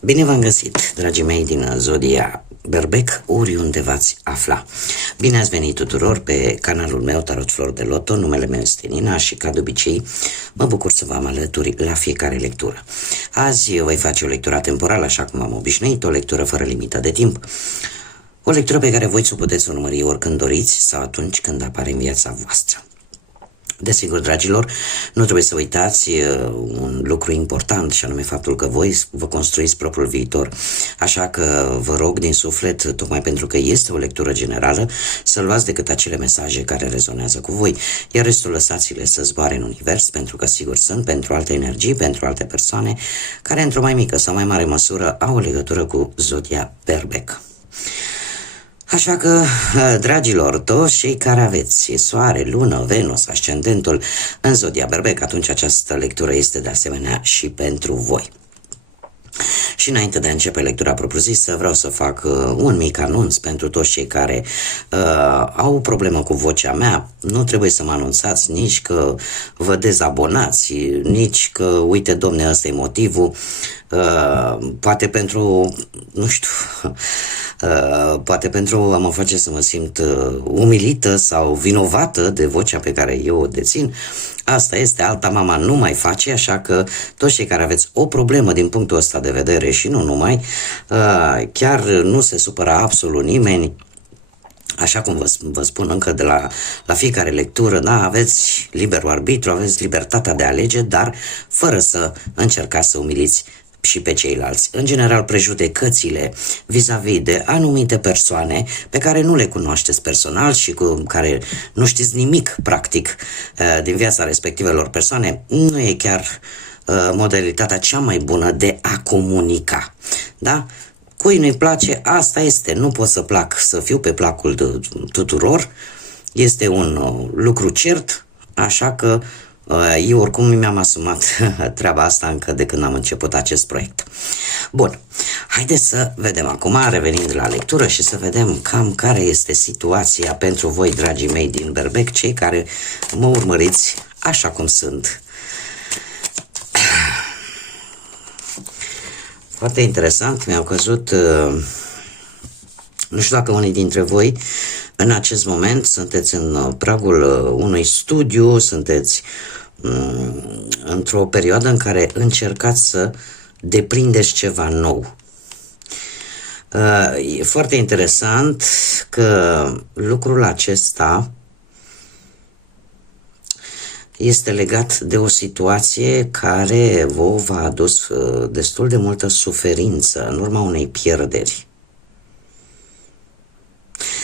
Bine v-am găsit, dragii mei din Zodia Berbec, oriunde v-ați afla. Bine ați venit tuturor pe canalul meu Tarot Flor de Loto, numele meu este Nina și ca de obicei mă bucur să vă am alături la fiecare lectură. Azi voi face o lectură temporală, așa cum am obișnuit, o lectură fără limită de timp. O lectură pe care voi să o puteți urmări oricând doriți sau atunci când apare în viața voastră. Desigur, dragilor, nu trebuie să uitați un lucru important și anume faptul că voi vă construiți propriul viitor. Așa că vă rog din suflet, tocmai pentru că este o lectură generală, să luați decât acele mesaje care rezonează cu voi, iar restul lăsați-le să zboare în univers, pentru că sigur sunt pentru alte energii, pentru alte persoane care într-o mai mică sau mai mare măsură au o legătură cu Zodia Berbec. Așa că, dragilor, toți cei care aveți Soare, Lună, Venus, Ascendentul în Zodia Berbec, atunci această lectură este de asemenea și pentru voi. Și înainte de a începe lectura propriu-zisă, vreau să fac un mic anunț pentru toți cei care au o problemă cu vocea mea. Nu trebuie să mă anunțați nici că vă dezabonați, nici că, uite, domne, ăsta e motivul. Poate pentru, nu știu, poate pentru a mă face să mă simt umilită sau vinovată de vocea pe care eu o dețin. Asta este, alta mama nu mai face, așa că toți cei care aveți o problemă din punctul ăsta de vedere și nu numai, chiar nu se supără absolut nimeni. Așa cum vă spun încă de la fiecare lectură, da, aveți liberul arbitru, aveți libertatea de a alege, dar fără să încercați să umiliți și pe ceilalți. În general, prejudecățile vis-a-vis de anumite persoane pe care nu le cunoașteți personal și cu care nu știți nimic, practic, din viața respectivelor persoane, nu e chiar modalitatea cea mai bună de a comunica. Da? Cui nu-i place, asta este. Nu pot să plac, să fiu pe placul tuturor. Este un lucru cert, așa că eu oricum mi-am asumat treaba asta încă de când am început acest proiect. Bun, haideți să vedem acum, revenind la lectură și să vedem cam care este situația pentru voi, dragii mei din Berbec, cei care mă urmăriți așa cum sunt. Foarte interesant, mi-au căzut, nu știu dacă unii dintre voi în acest moment sunteți în pragul unui studiu, sunteți într-o perioadă în care încercați să deprindeți ceva nou. E foarte interesant că lucrul acesta este legat de o situație care vă va adus destul de multă suferință în urma unei pierderi.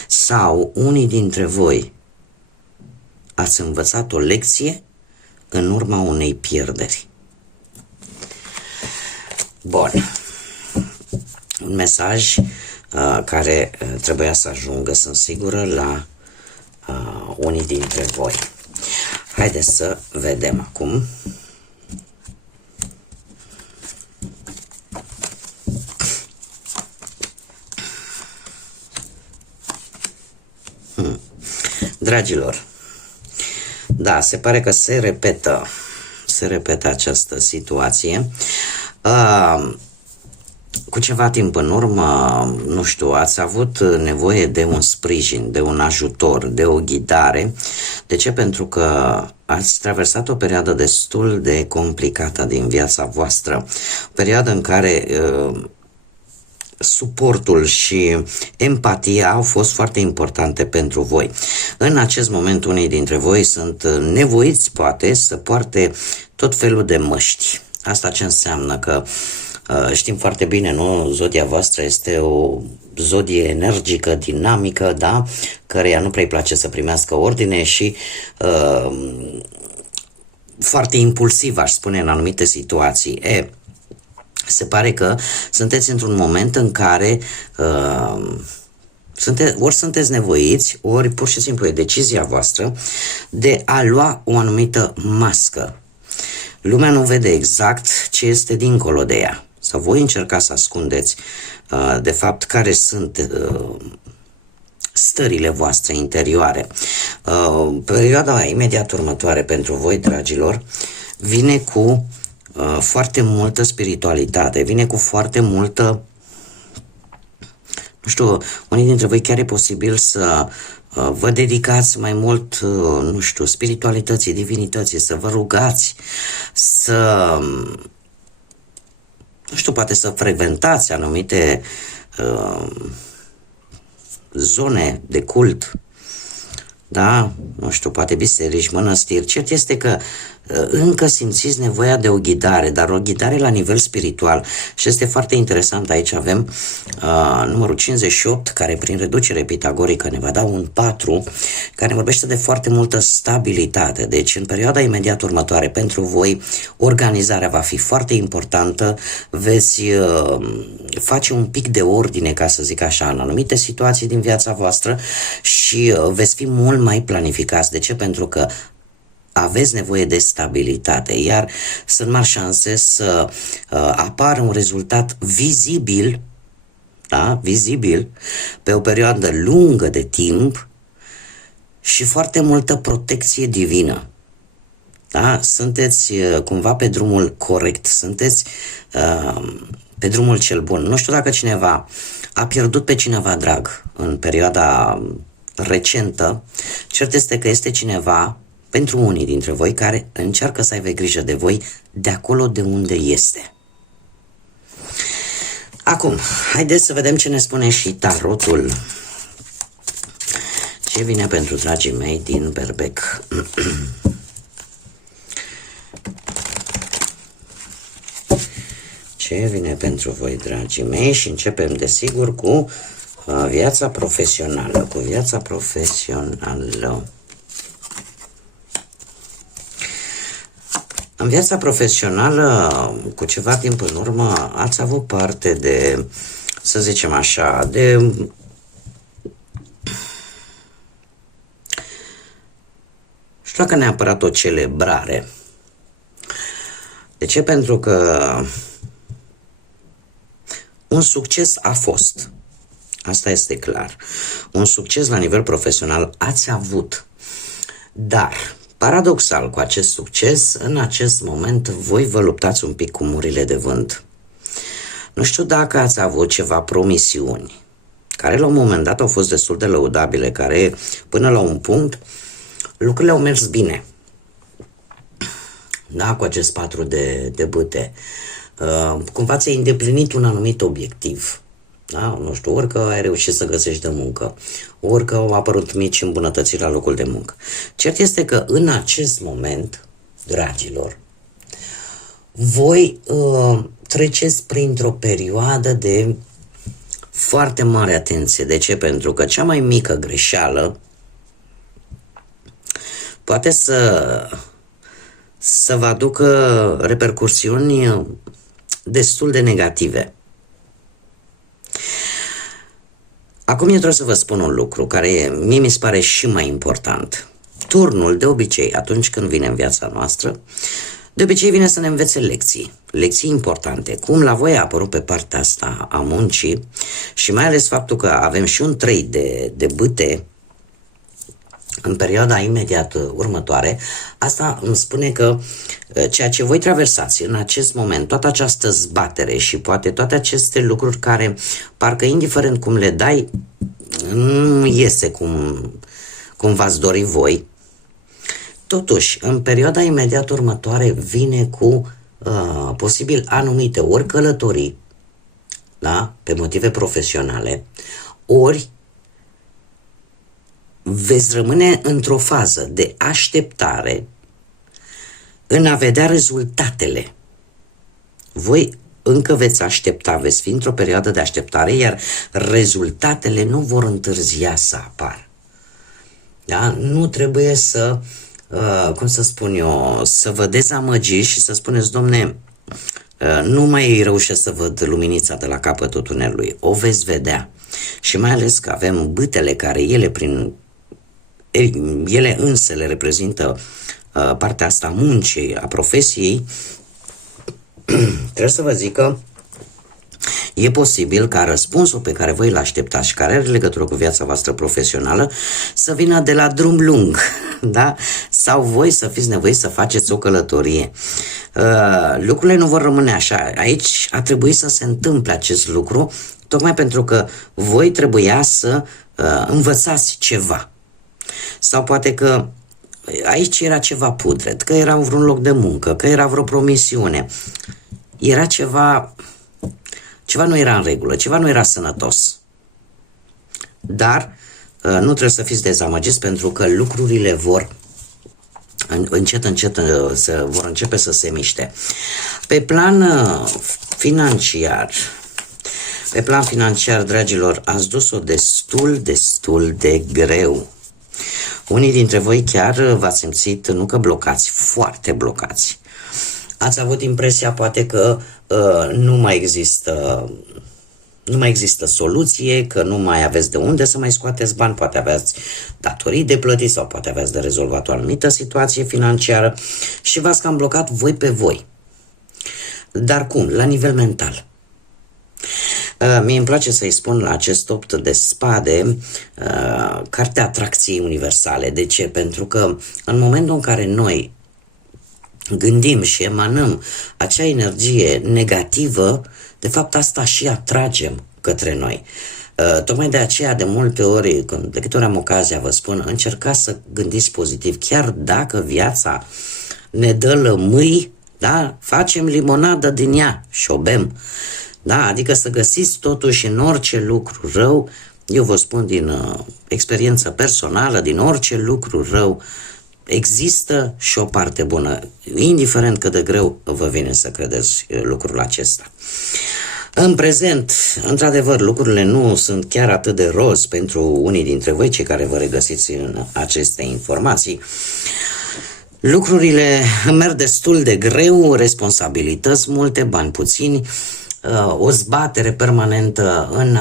Sau unii dintre voi ați învățat o lecție în urma unei pierderi. Bun. Un mesaj care trebuia să ajungă, sunt sigură, la unii dintre voi. Haideți să vedem acum. Dragilor, da, se pare că se repetă această situație. Cu ceva timp în urmă, nu știu, ați avut nevoie de un sprijin, de un ajutor, de o ghidare. De ce? Pentru că ați traversat o perioadă destul de complicată din viața voastră. O perioadă în care suportul și empatia au fost foarte importante pentru voi. În acest moment, unii dintre voi sunt nevoiți, poate, să poarte tot felul de măști. Asta ce înseamnă? Că știm foarte bine, nu? Zodia voastră este o zodie energică, dinamică, da? Căreia nu prea-i place să primească ordine și foarte impulsiv, aș spune, în anumite situații. Se pare că sunteți într-un moment în care ori sunteți nevoiți, ori pur și simplu e decizia voastră de a lua o anumită mască. Lumea nu vede exact ce este dincolo de ea. Sau voi încercați să ascundeți, de fapt, care sunt stările voastre interioare. Perioada imediat următoare pentru voi, dragilor, vine cu foarte multă spiritualitate, vine cu foarte multă, nu știu, unii dintre voi chiar e posibil să vă dedicați mai mult, nu știu, spiritualității, divinității, să vă rugați, să, nu știu, poate să frecventați anumite zone de cult, da, nu știu, poate biserici, mănăstiri. Cert este că încă simțiți nevoia de o ghidare, dar o ghidare la nivel spiritual. Și este foarte interesant, aici avem numărul 58, care prin reducere pitagorică ne va da un 4, care vorbește de foarte multă stabilitate. Deci în perioada imediat următoare pentru voi organizarea va fi foarte importantă, veți face un pic de ordine, ca să zic așa, în anumite situații din viața voastră și veți fi mult mai planificați. De ce? Pentru că aveți nevoie de stabilitate, iar sunt mari șanse să apară un rezultat vizibil, da? Vizibil, pe o perioadă lungă de timp și foarte multă protecție divină. Da? Sunteți cumva pe drumul corect, sunteți pe drumul cel bun. Nu știu dacă cineva a pierdut pe cineva drag în perioada recentă, cert este că este cineva, pentru unii dintre voi, care încearcă să aibă grijă de voi de acolo de unde este. Acum, haideți să vedem ce ne spune și tarotul. Ce vine pentru dragii mei din Berbec? Ce vine pentru voi, dragii mei? Și începem, desigur, cu viața profesională. Cu viața profesională. În viața profesională, cu ceva timp în urmă, ați avut parte de, să zicem așa, de știu dacă neapărat o celebrare. De ce? Pentru că un succes a fost. Asta este clar. Un succes la nivel profesional ați avut. Dar, paradoxal, cu acest succes, în acest moment, voi vă luptați un pic cu murile de vânt. Nu știu dacă ați avut ceva promisiuni, care la un moment dat au fost destul de lăudabile, care până la un punct lucrurile au mers bine. Da, cu acest 4 de bâte. Cumva ți-ai îndeplinit un anumit obiectiv. Da? Nu știu, ori că ai reușit să găsești de muncă, ori că au apărut mici îmbunătățiri la locul de muncă. Cert este că în acest moment, dragilor, voi treceți printr-o perioadă de foarte mare atenție. De ce? Pentru că cea mai mică greșeală poate să vă aducă repercursiuni destul de negative. Acum eu trebuie să vă spun un lucru care mie mi se pare și mai important. Turnul, de obicei, atunci când vine în viața noastră, de obicei vine să ne învețe lecții. Lecții importante. Cum la voi a apărut pe partea asta a muncii și mai ales faptul că avem și un 3 de bâte în perioada imediat următoare, asta îmi spune că ceea ce voi traversați în acest moment, toată această zbatere și poate toate aceste lucruri care parcă indiferent cum le dai, nu iese cum v-ați dori voi, totuși în perioada imediat următoare vine cu posibil anumite ori călătorii, da? Pe motive profesionale, ori veți rămâne într-o fază de așteptare în a vedea rezultatele. Voi încă veți aștepta, veți fi într-o perioadă de așteptare, iar rezultatele nu vor întârzia să apară. Da? Nu trebuie să, cum să spun eu, să vă dezamăgiți și să spuneți, domne, nu mai reușesc să văd luminița de la capătul tunelului. O veți vedea. Și mai ales că avem bâtele care ele însele reprezintă partea asta a muncii, a profesiei. Trebuie să vă zic că e posibil ca răspunsul pe care voi îl așteptați și care are legătură cu viața voastră profesională să vină de la drum lung, da? Sau voi să fiți nevoiți să faceți o călătorie. Lucrurile nu vor rămâne așa. Aici a trebuit să se întâmple acest lucru, tocmai pentru că voi trebuia să învățați ceva. Sau poate că aici era ceva putred, că era vreun loc de muncă, că era vreo promisiune. Era ceva nu era în regulă, ceva nu era sănătos. Dar nu trebuie să fiți dezamăgiți, pentru că lucrurile vor încet vor începe să se miște. Pe plan financiar, dragilor, ați dus-o destul de greu. Unii dintre voi chiar v-ați simțit, nu că blocați, foarte blocați. Ați avut impresia poate că nu mai există soluție, că nu mai aveți de unde să mai scoateți bani, poate aveți datorii de plătit sau poate aveți de rezolvat o anumită situație financiară și v-ați cam blocat voi pe voi. Dar cum? La nivel mental. Mie îmi place să-i spun la acest 8 de spade cartea atracției universale. De ce? Pentru că în momentul în care noi gândim și emanăm acea energie negativă, de fapt asta și atragem către noi. Tocmai de aceea, de multe ori, de câte ori am ocazia, vă spun, încercați să gândiți pozitiv, chiar dacă viața ne dă lămâi, da? Facem limonadă din ea și o bem. Da? Adică să găsiți totuși în orice lucru rău, eu vă spun din experiență personală, din orice lucru rău, există și o parte bună, indiferent cât de greu vă vine să credeți lucrul acesta. În prezent, într-adevăr, lucrurile nu sunt chiar atât de roz pentru unii dintre voi, cei care vă regăsiți în aceste informații. Lucrurile merg destul de greu, responsabilități multe, bani puțini, o zbatere permanentă în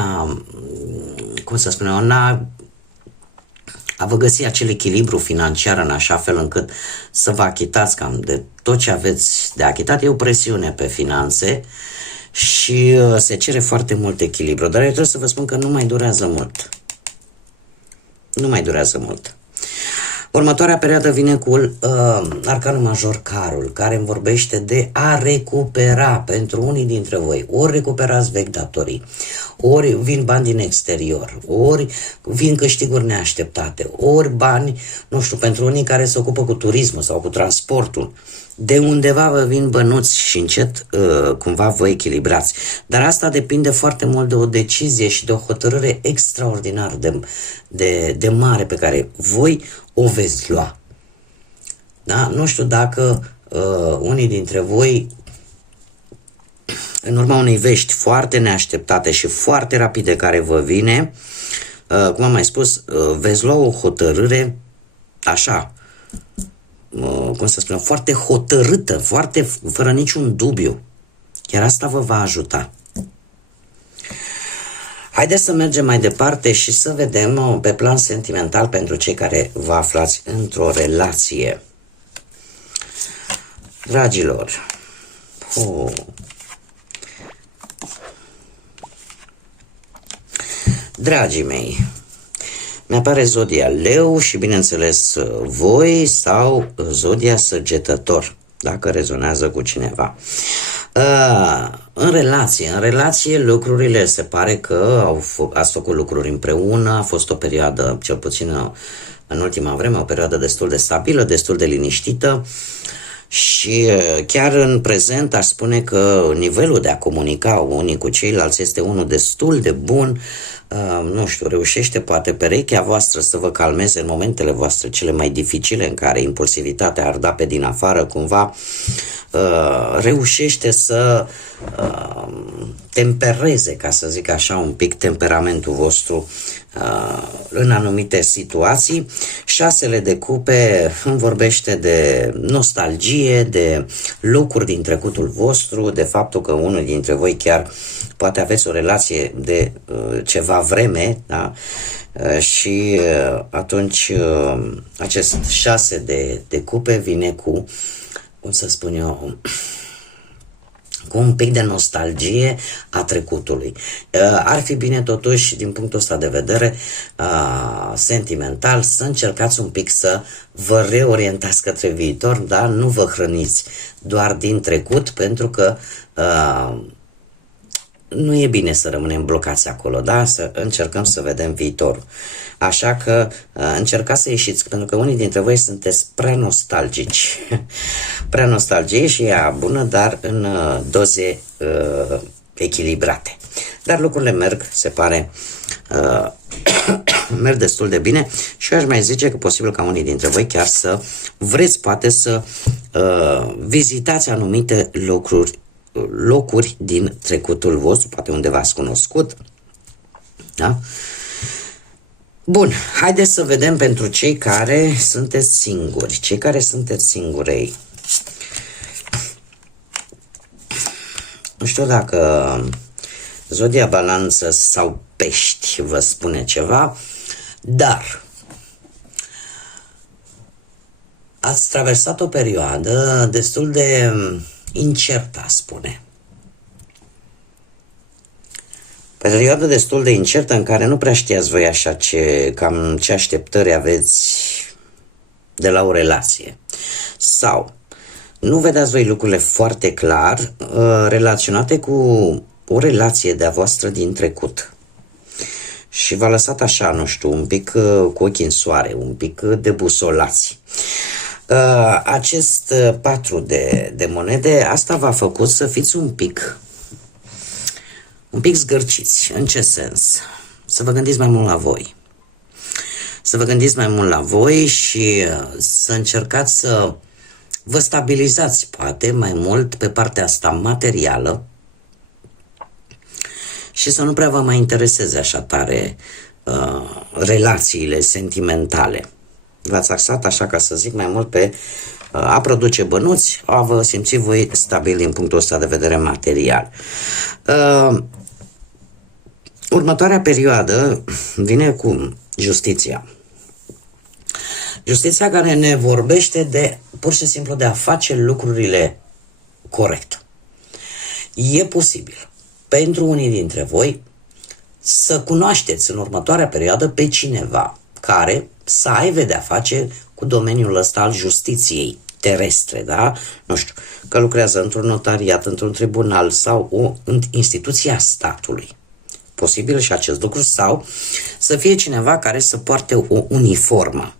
a vă găsi acel echilibru financiar în așa fel încât să vă achitați cam de tot ce aveți de achitat. E o presiune pe finanțe și se cere foarte mult echilibru, dar eu trebuie să vă spun că nu mai durează mult. Nu mai durează mult. Următoarea perioadă vine cu arcanul major Carul, care îmi vorbește de a recupera pentru unii dintre voi. Ori recuperați vechi datorii, ori vin bani din exterior, ori vin câștiguri neașteptate, ori bani, nu știu, pentru unii care se ocupă cu turismul sau cu transportul. De undeva vă vin bănuți și încet cumva vă echilibrați. Dar asta depinde foarte mult de o decizie și de o hotărâre extraordinar de mare pe care voi o veți lua. Da? Nu știu dacă unii dintre voi, în urma unei vești foarte neașteptate și foarte rapide care vă vine, cum am mai spus, veți lua o hotărâre așa, cum să spunem, foarte hotărâtă, foarte fără niciun dubiu. Chiar asta vă va ajuta. Haideți să mergem mai departe și să vedem pe plan sentimental pentru cei care vă aflați într-o relație. Dragilor, dragii mei, mi-apare zodia Leu și, bineînțeles, voi sau zodia Săgetător, dacă rezonează cu cineva. În relație lucrurile se pare că ați făcut lucruri împreună, a fost o perioadă, cel puțin în ultima vreme, o perioadă destul de stabilă, destul de liniștită și chiar în prezent aș spune că nivelul de a comunica unii cu ceilalți este unul destul de bun. Nu știu, reușește poate perechea voastră să vă calmeze în momentele voastre cele mai dificile în care impulsivitatea ar da pe din afară, cumva reușește să tempereze, ca să zic așa, un pic temperamentul vostru în anumite situații. Șasele de cupe îmi vorbește de nostalgie, de locuri din trecutul vostru, de faptul că unul dintre voi chiar poate aveți o relație de ceva vreme, da? Și atunci acest 6 de cupe vine cu, cum să spun eu, cu un pic de nostalgie a trecutului. Ar fi bine totuși, din punctul ăsta de vedere sentimental, să încercați un pic să vă reorientați către viitor, dar nu vă hrăniți doar din trecut, pentru că nu e bine să rămânem blocați acolo, da? Să încercăm să vedem viitorul. Așa că încercați să ieșiți, pentru că unii dintre voi sunteți prea nostalgici. Prea nostalgie și ea bună, dar în doze echilibrate. Dar lucrurile merg, se pare, merg destul de bine și eu aș mai zice că posibil ca unii dintre voi chiar să vreți poate să vizitați anumite locuri din trecutul vostru, poate unde v-ați cunoscut, da? Bun, haideți să vedem pentru cei care sunteți singuri, cei care sunteți singurei. Nu știu dacă Zodia Balanță sau Pești vă spune ceva, dar ați traversat o perioadă destul de incertă, spune. Perioadă destul de incertă în care nu prea știați voi așa cam ce așteptări aveți de la o relație. Sau nu vedeați voi lucrurile foarte clar relaționate cu o relație de-a voastră din trecut. Și v-a lăsat așa, nu știu, un pic cu ochii în soare, un pic debusolați. Acest 4 de monede, asta v-a făcut să fiți un pic zgârciți. În ce sens? Să vă gândiți mai mult la voi. Să vă gândiți mai mult la voi și să încercați să vă stabilizați, poate, mai mult pe partea asta materială și să nu prea vă mai intereseze așa tare relațiile sentimentale. V-ați axat, așa ca să zic, mai mult pe a produce bănuți, a vă simți voi stabil din punctul ăsta de vedere material. Următoarea perioadă vine cu justiția. Justiția care ne vorbește de, pur și simplu, de a face lucrurile corect. E posibil pentru unii dintre voi să cunoașteți în următoarea perioadă pe cineva care să aibă de-a face cu domeniul ăsta al justiției terestre, da? Nu știu, că lucrează într-un notariat, într-un tribunal sau o instituție a statului. Posibil și acest lucru, sau să fie cineva care să poarte o uniformă.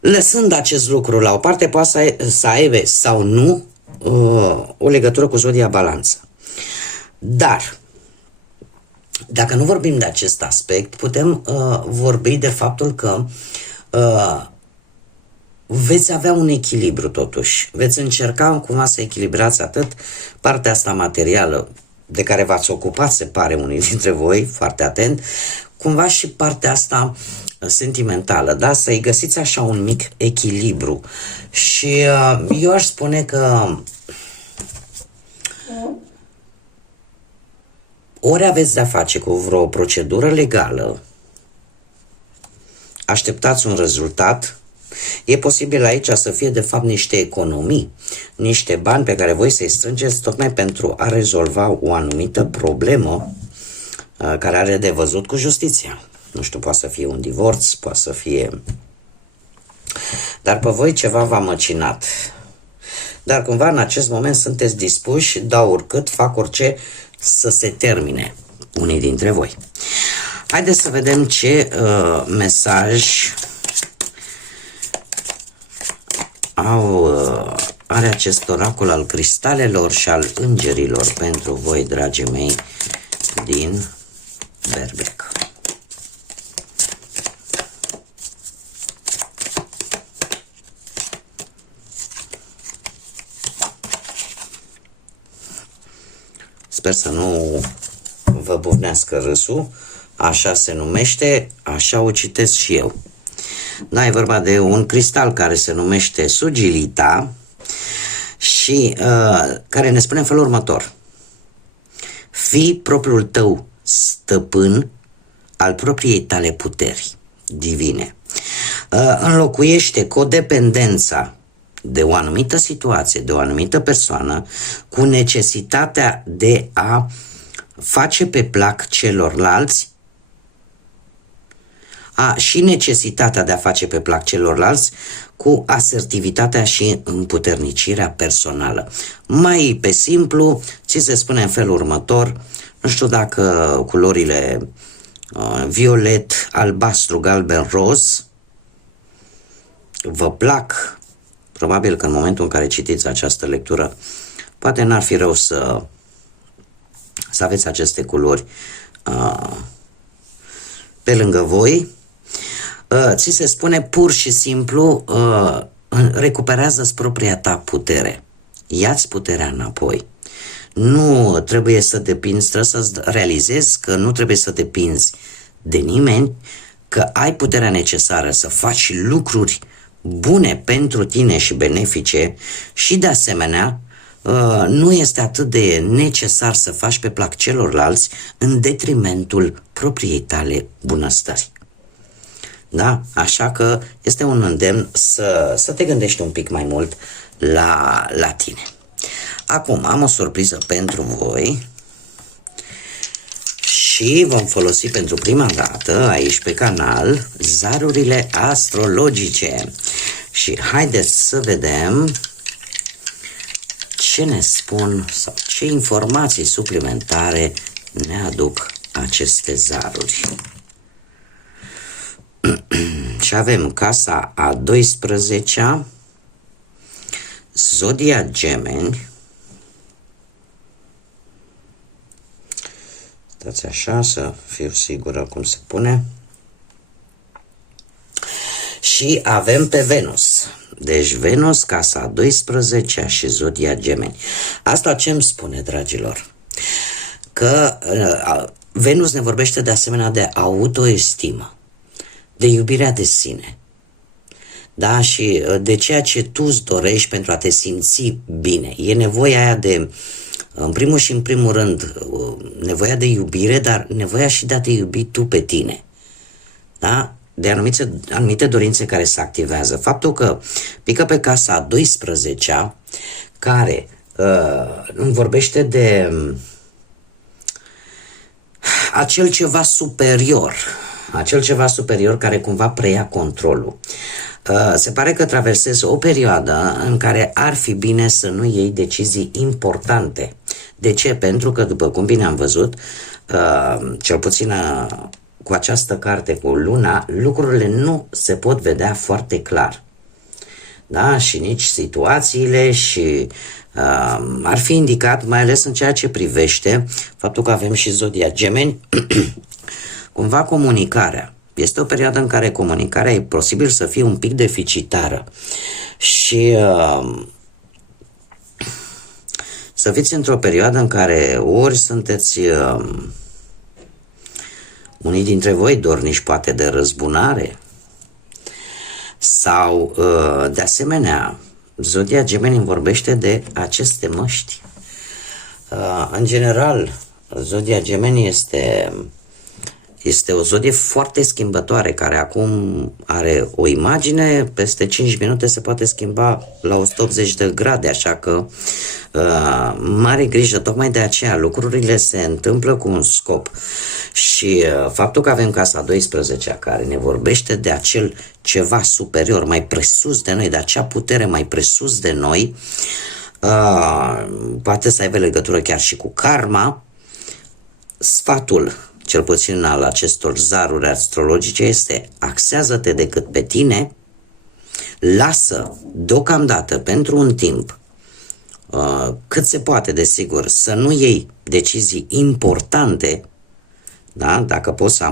Lăsând acest lucru la o parte, poate să aibă sau nu o legătură cu Zodia Balanță. Dar dacă nu vorbim de acest aspect, putem vorbi de faptul că veți avea un echilibru totuși. Veți încerca cumva să echilibrați atât partea asta materială de care v-ați ocupat, se pare unii dintre voi, foarte atent, cumva și partea asta sentimentală, da? Să-i găsiți așa un mic echilibru. Și eu aș spune că ori aveți de-a face cu vreo procedură legală, așteptați un rezultat, e posibil aici să fie de fapt niște economii, niște bani pe care voi să-i strângeți tocmai pentru a rezolva o anumită problemă care are de văzut cu justiția. Nu știu, poate să fie un divorț, poate să fie... Dar pe voi ceva v-a măcinat. Dar cumva în acest moment sunteți dispuși, dau oricât, fac orice să se termine unii dintre voi. Haideți să vedem ce mesaj are acest oracol al cristalelor și al îngerilor pentru voi, dragii mei, din Berbec. Sper să nu vă bufnească râsul, așa se numește, așa o citesc și eu. Da, e vorba de un cristal care se numește Sugilita și care ne spune în felul următor. Fii propriul tău stăpân al propriei tale puteri divine. Înlocuiește codependența de o anumită situație, de o anumită persoană, cu necesitatea de a face pe plac celorlalți, și necesitatea de a face pe plac celorlalți cu asertivitatea și împuternicirea personală. Mai pe simplu, ți se spune în felul următor, nu știu dacă culorile violet, albastru, galben, roz vă plac. Probabil că în momentul în care citiți această lectură, poate n-ar fi rău să aveți aceste culori pe lângă voi. Ți se spune pur și simplu, recuperează-ți propria ta putere. Ia-ți puterea înapoi. Nu trebuie să depinzi, trebuie să realizezi că nu trebuie să depinzi de nimeni, că ai puterea necesară să faci lucruri bune pentru tine și benefice și de asemenea nu este atât de necesar să faci pe plac celorlalți în detrimentul propriei tale bunăstări. Da? Așa că este un îndemn să te gândești un pic mai mult la tine. Acum am o surpriză pentru voi și vom folosi pentru prima dată aici pe canal zarurile astrologice. Și haideți să vedem ce ne spun sau ce informații suplimentare ne aduc aceste zaruri. Și avem casa a 12-a, Zodia Gemeni. Stați așa să fiu sigură cum se pune. Și avem pe Venus. Deci Venus, casa a 12-a și Zodia Gemeni. Asta ce îmi spune, dragilor? Că Venus ne vorbește de asemenea de autoestimă, de iubirea de sine, da? Și de ceea ce tu îți dorești pentru a te simți bine. E nevoia aia de, în primul și în primul rând, nevoia de iubire, dar nevoia și de a te iubi tu pe tine, da? De anumite dorințe care se activează. Faptul că pică pe casa a 12-a, care îmi vorbește de acel ceva superior care cumva preia controlul. Se pare că traversezi o perioadă în care ar fi bine să nu iei decizii importante. De ce? Pentru că, după cum bine am văzut, cel puțin cu această carte, cu luna, lucrurile nu se pot vedea foarte clar. Da? Și nici situațiile și ar fi indicat, mai ales în ceea ce privește faptul că avem și Zodia Gemeni, cumva comunicarea. Este o perioadă în care comunicarea e posibil să fie un pic deficitară și să fiți într-o perioadă în care ori sunteți unii dintre voi dornici poate de răzbunare sau de asemenea Zodia Gemeni îmi vorbește de aceste măști. În general, Zodia Gemeni este o zodie foarte schimbătoare, care acum are o imagine, peste 5 minute se poate schimba la 180 de grade, așa că mare grijă, tocmai de aceea lucrurile se întâmplă cu un scop. Și faptul că avem casa 12-a care ne vorbește de acel ceva superior, mai presus de noi, de acea putere mai presus de noi, poate să aibă legătură chiar și cu karma. Sfatul, cel puțin al acestor zaruri astrologice, este: axează-te decât pe tine, lasă deocamdată pentru un timp, cât se poate, desigur, să nu iei decizii importante, da? Dacă poți să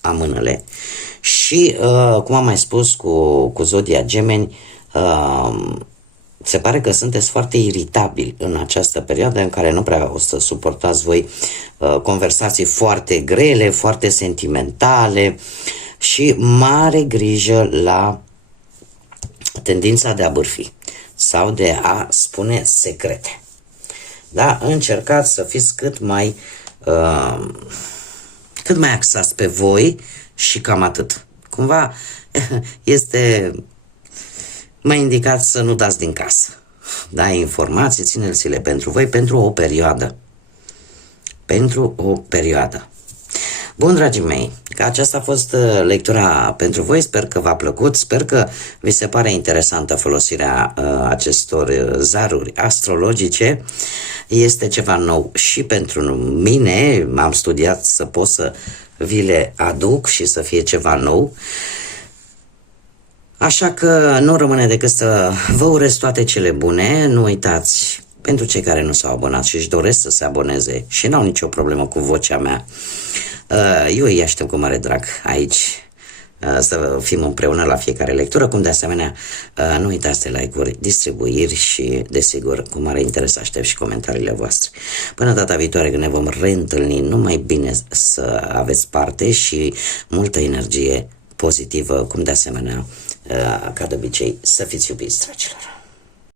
amână-le. Și, cum am mai spus cu Zodia Gemeni, se pare că sunteți foarte iritabili în această perioadă în care nu prea o să suportați voi conversații foarte grele, foarte sentimentale și mare grijă la tendința de a bârfi sau de a spune secrete. Da? Încercați să fiți cât mai axați pe voi și cam atât. Cumva este m-a indicat să nu dați din casă. Da, informații, țineți-le pentru voi, pentru o perioadă. Pentru o perioadă. Bun, dragii mei, că aceasta a fost lectura pentru voi, sper că v-a plăcut, sper că vi se pare interesantă folosirea acestor zaruri astrologice. Este ceva nou și pentru mine, m-am studiat să pot să vi le aduc și să fie ceva nou. Așa că nu rămâne decât să vă urez toate cele bune, nu uitați, pentru cei care nu s-au abonat și își doresc să se aboneze și n-au nicio problemă cu vocea mea, eu îi aștept cu mare drag aici să fim împreună la fiecare lectură, cum de asemenea nu uitați de like-uri, distribuiri și desigur cu mare interes aștept și comentariile voastre. Până data viitoare când ne vom reîntâlni, numai bine să aveți parte și multă energie pozitivă, cum de asemenea ca de obicei să fiți iubiți, dragilor.